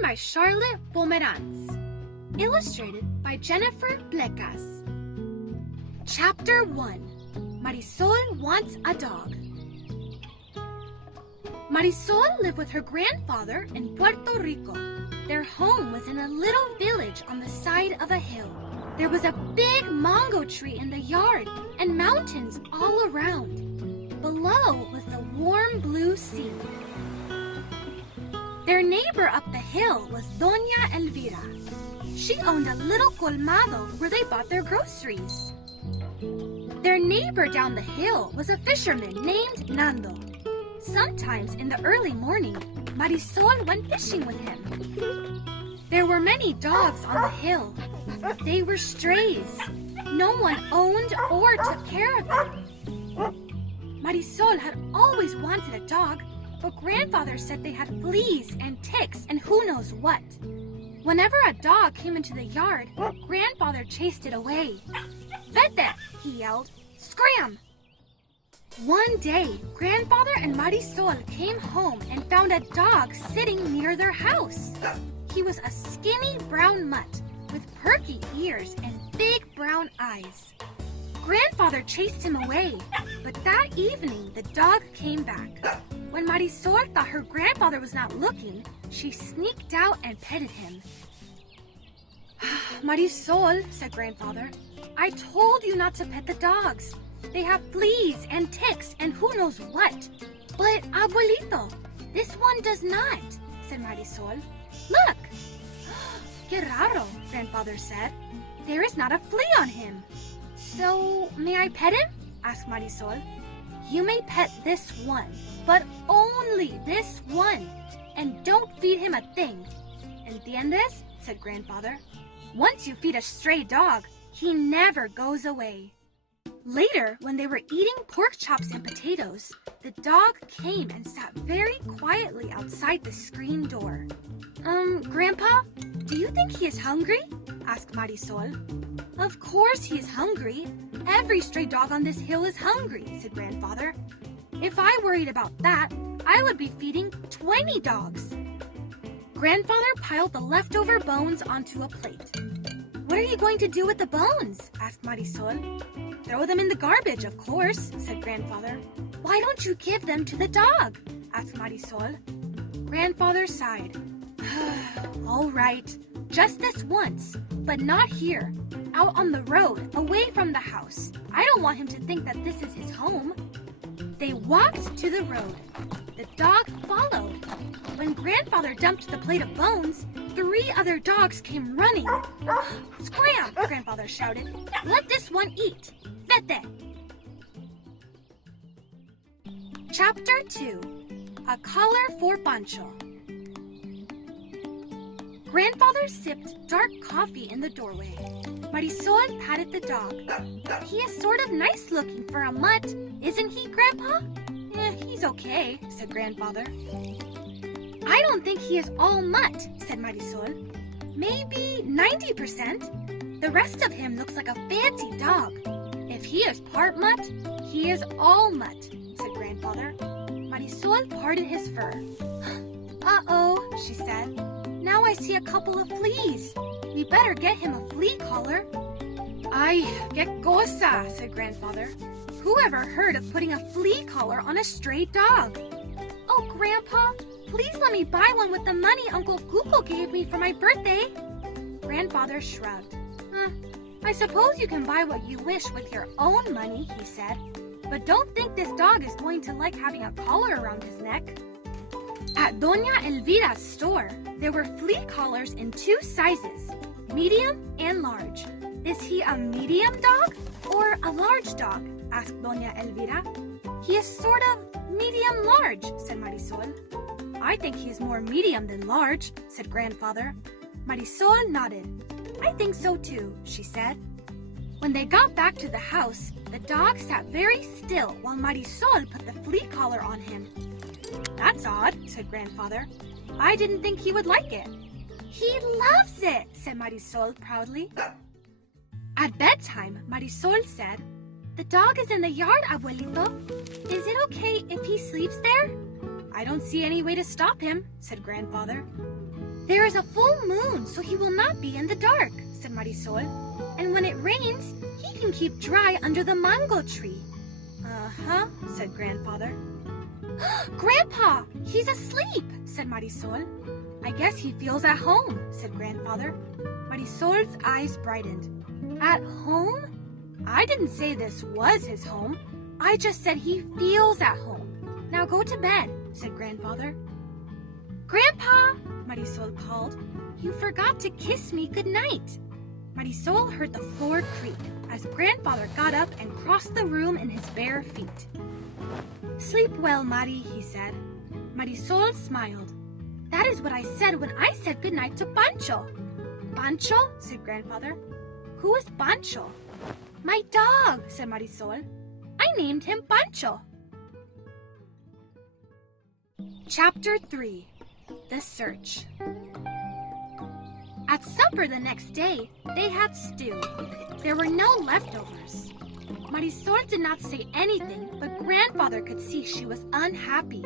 by Charlotte Pomerantz. Illustrated by Jennifer Blecas. Chapter 1. Marisol Wants a Dog. Marisol lived with her grandfather in Puerto Rico. Their home was in a little village on the side of a hill. There was a big mango tree in the yard and mountains all around. Below was the warm blue sea. Their neighbor up the hill was Doña Elvira. She owned a little colmado where they bought their groceries. Their neighbor down the hill was a fisherman named Nando. Sometimes in the early morning, Marisol went fishing with him. There were many dogs on the hill. They were strays. No one owned or took care of them. Marisol had always wanted a dog, but grandfather said they had fleas and ticks and who knows what. Whenever a dog came into the yard, grandfather chased it away. "Vete!" he yelled. "Scram!" One day, grandfather and Marisol came home and found a dog sitting near their house. He was a skinny brown mutt with perky ears and big brown eyes. Grandfather chased him away, but that evening the dog came back. When Marisol thought her grandfather was not looking, she sneaked out and petted him. "Marisol," said grandfather, "I told you not to pet the dogs. They have fleas and ticks and who knows what." "But, abuelito, this one does not," said Marisol. "Look!" "Qué raro," grandfather said. "There is not a flea on him." "So, may I pet him?" asked Marisol. "You may pet this one, but only this one. And don't feed him a thing." "Entiendes?" said grandfather. "Once you feed a stray dog, he never goes away." Later, when they were eating pork chops and potatoes, the dog came and sat very quietly outside the screen door. Grandpa, do you think he is hungry?" asked Marisol. "Of course he is hungry. Every stray dog on this hill is hungry," said grandfather. "If I worried about that, I would be feeding 20 dogs." Grandfather piled the leftover bones onto a plate. "What are you going to do with the bones?" asked Marisol. "Throw them in the garbage, of course," said grandfather. "Why don't you give them to the dog?" asked Marisol. Grandfather sighed. "All right, just this once, but not here. Out on the road, away from the house. I don't want him to think that this is his home." They walked to the road. The dog followed. When grandfather dumped the plate of bones, 3 other dogs came running. "Scram!" grandfather shouted. "Let this one eat. Vete!" Chapter 2. A Collar for Boncho. Grandfather sipped dark coffee in the doorway. Marisol patted the dog. "He is sort of nice looking for a mutt, isn't he, Grandpa?" "He's okay," said grandfather. "I don't think he is all mutt," said Marisol. "Maybe 90%. The rest of him looks like a fancy dog. If he is part mutt, he is all mutt," said grandfather. Marisol parted his fur. "Uh-oh," she said. "Now I see a couple of fleas. We better get him a flea collar." "Ay, qué cosa," said grandfather. "Whoever heard of putting a flea collar on a stray dog?" "Oh, Grandpa, please let me buy one with the money Uncle Cuco gave me for my birthday." Grandfather shrugged. "I suppose you can buy what you wish with your own money," he said. "But don't think this dog is going to like having a collar around his neck." At Doña Elvira's store, there were flea collars in 2 sizes, medium and large. "Is he a medium dog or a large dog?" asked Doña Elvira. "He is sort of medium-large," said Marisol. "I think he is more medium than large," said grandfather. Marisol nodded. "I think so too," she said. When they got back to the house, the dog sat very still while Marisol put the flea collar on him. "That's odd," said grandfather. "I didn't think he would like it." "He loves it," said Marisol proudly. At bedtime, Marisol said, "The dog is in the yard, abuelito. Is it okay if he sleeps there?" I don't see any way to stop him, said Grandfather. There is a full moon, so he will not be in the dark, said Marisol. And when it rains, he can keep dry under the mango tree. Uh-huh, said Grandfather. Grandpa, he's asleep, said Marisol. I guess he feels at home, said Grandfather. Marisol's eyes brightened. At home? I didn't say this was his home. I just said he feels at home. Now go to bed, said Grandfather. Grandpa, Marisol called, you forgot to kiss me goodnight. Marisol heard the floor creak as Grandfather got up and crossed the room in his bare feet. Sleep well, Mari, he said. Marisol smiled. That is what I said when I said goodnight to Boncho. Boncho? Said Grandfather. Who is Boncho? My dog, said Marisol. I named him Boncho. Chapter 3. The Search. At supper the next day, they had stew. There were no leftovers. Marisol did not say anything, but Grandfather could see she was unhappy.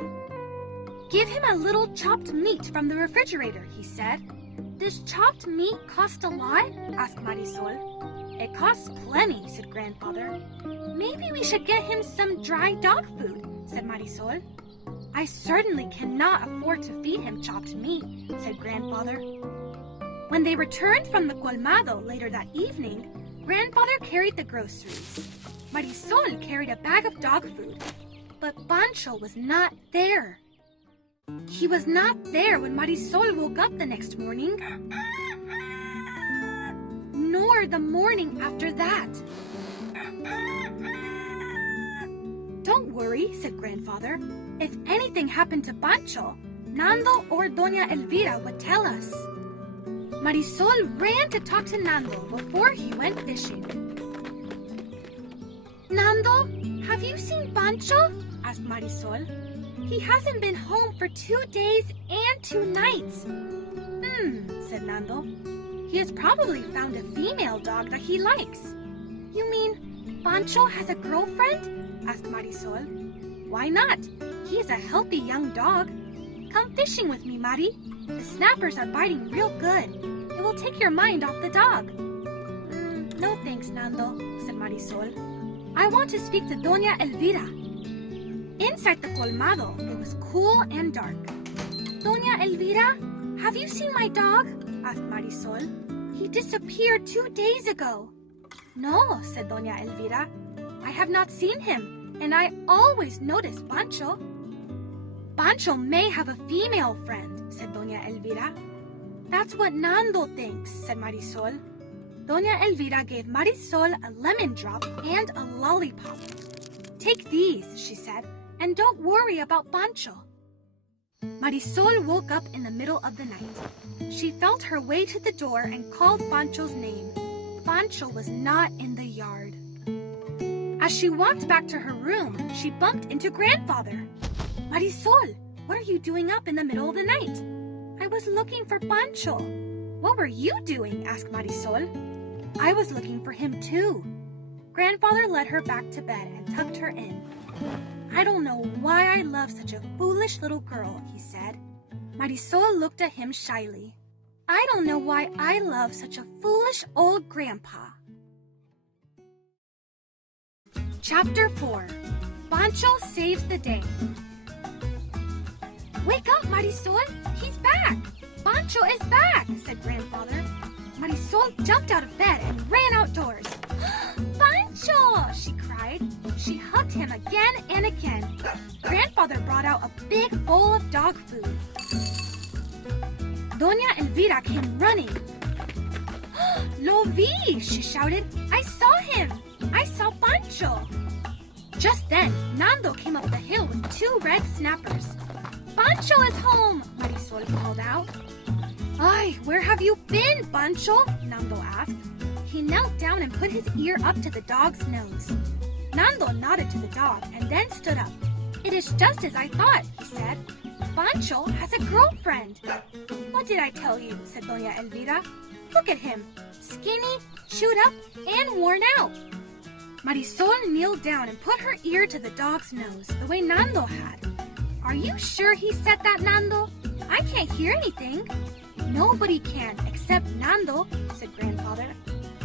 Give him a little chopped meat from the refrigerator, he said. Does chopped meat cost a lot? Asked Marisol. It costs plenty, said Grandfather. Maybe we should get him some dry dog food, said Marisol. I certainly cannot afford to feed him chopped meat, said Grandfather. When they returned from the colmado later that evening, Grandfather carried the groceries. Marisol carried a bag of dog food, but Boncho was not there. He was not there when Marisol woke up the next morning, nor the morning after that. Don't worry, said Grandfather. If anything happened to Boncho, Nando or Doña Elvira would tell us. Marisol ran to talk to Nando before he went fishing. Nando, have you seen Boncho? Asked Marisol. He hasn't been home for 2 days and 2 nights. Said Nando. He has probably found a female dog that he likes. You mean Boncho has a girlfriend? Asked Marisol. Why not? He's a healthy young dog. Come fishing with me, Mari. The snappers are biting real good. It will take your mind off the dog. No thanks, Nando, said Marisol. I want to speak to Doña Elvira. Inside the colmado, it was cool and dark. Doña Elvira, have you seen my dog? Asked Marisol. He disappeared 2 days ago. No, said Doña Elvira. I have not seen him, and I always notice Boncho. Boncho may have a female friend, said Doña Elvira. That's what Nando thinks, said Marisol. Doña Elvira gave Marisol a lemon drop and a lollipop. Take these, she said, and don't worry about Boncho. Marisol woke up in the middle of the night. She felt her way to the door and called Boncho's name. Boncho was not in the yard. As she walked back to her room, she bumped into Grandfather. Marisol, what are you doing up in the middle of the night? I was looking for Boncho. What were you doing? Asked Marisol. I was looking for him too. Grandfather led her back to bed and tucked her in. I don't know why I love such a foolish little girl, he said. Marisol looked at him shyly. I don't know why I love such a foolish old grandpa. Chapter 4. Boncho Saves the Day. Wake up, Marisol! He's back! Boncho is back, said Grandfather. Marisol jumped out of bed and ran outdoors. Boncho! She cried. She hugged him again and again. Grandfather brought out a big bowl of dog food. Doña Elvira came running. Lo vi! She shouted. I saw him! I saw Boncho! Just then, Nando came up the hill with 2 red snappers. Boncho is home! Marisol called out. Ay, where have you been, Boncho? Nando asked. He knelt down and put his ear up to the dog's nose. Nando nodded to the dog and then stood up. It is just as I thought, he said. Boncho has a girlfriend. What did I tell you? Said Doña Elvira. Look at him, skinny, chewed up, and worn out. Marisol kneeled down and put her ear to the dog's nose, the way Nando had. Are you sure he said that, Nando? I can't hear anything. Nobody can except Nando, said Grandfather.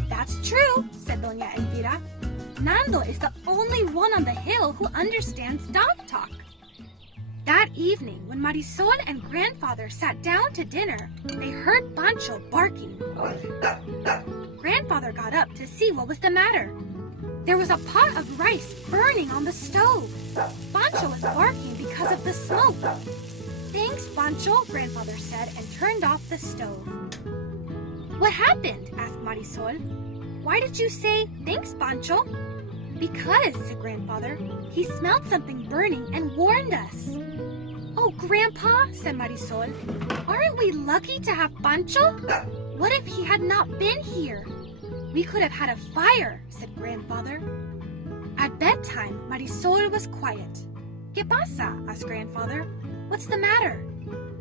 That's true, said Doña Elvira. Nando is the only one on the hill who understands dog talk. That evening, when Marisol and Grandfather sat down to dinner, they heard Boncho barking. Grandfather got up to see what was the matter. There was a pot of rice burning on the stove. Boncho was barking because of the smoke. Thanks, Boncho, Grandfather said and turned off the stove. What happened? Asked Marisol. Why did you say, thanks, Boncho? Because, said Grandfather, he smelled something burning and warned us. Oh, Grandpa, said Marisol, aren't we lucky to have Boncho? What if he had not been here? We could have had a fire, said Grandfather. At bedtime, Marisol was quiet. ¿Qué pasa? Asked Grandfather. What's the matter?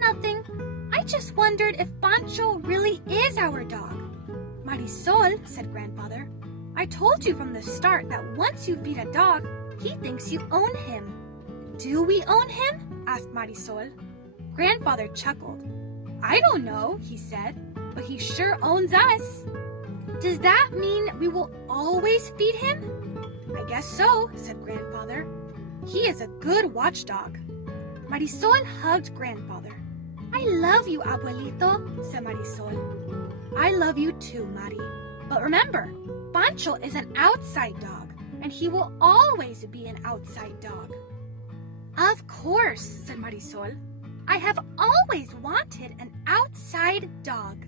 Nothing. I just wondered if Boncho really is our dog. Marisol, said Grandfather, I told you from the start that once you feed a dog, he thinks you own him. Do we own him? Asked Marisol. Grandfather chuckled. I don't know, he said, but he sure owns us. Does that mean we will always feed him? I guess so, said Grandfather. He is a good watchdog. Marisol hugged Grandfather. I love you, Abuelito, said Marisol. I love you too, Mari. But remember, Boncho is an outside dog, and he will always be an outside dog. Of course, said Marisol. I have always wanted an outside dog.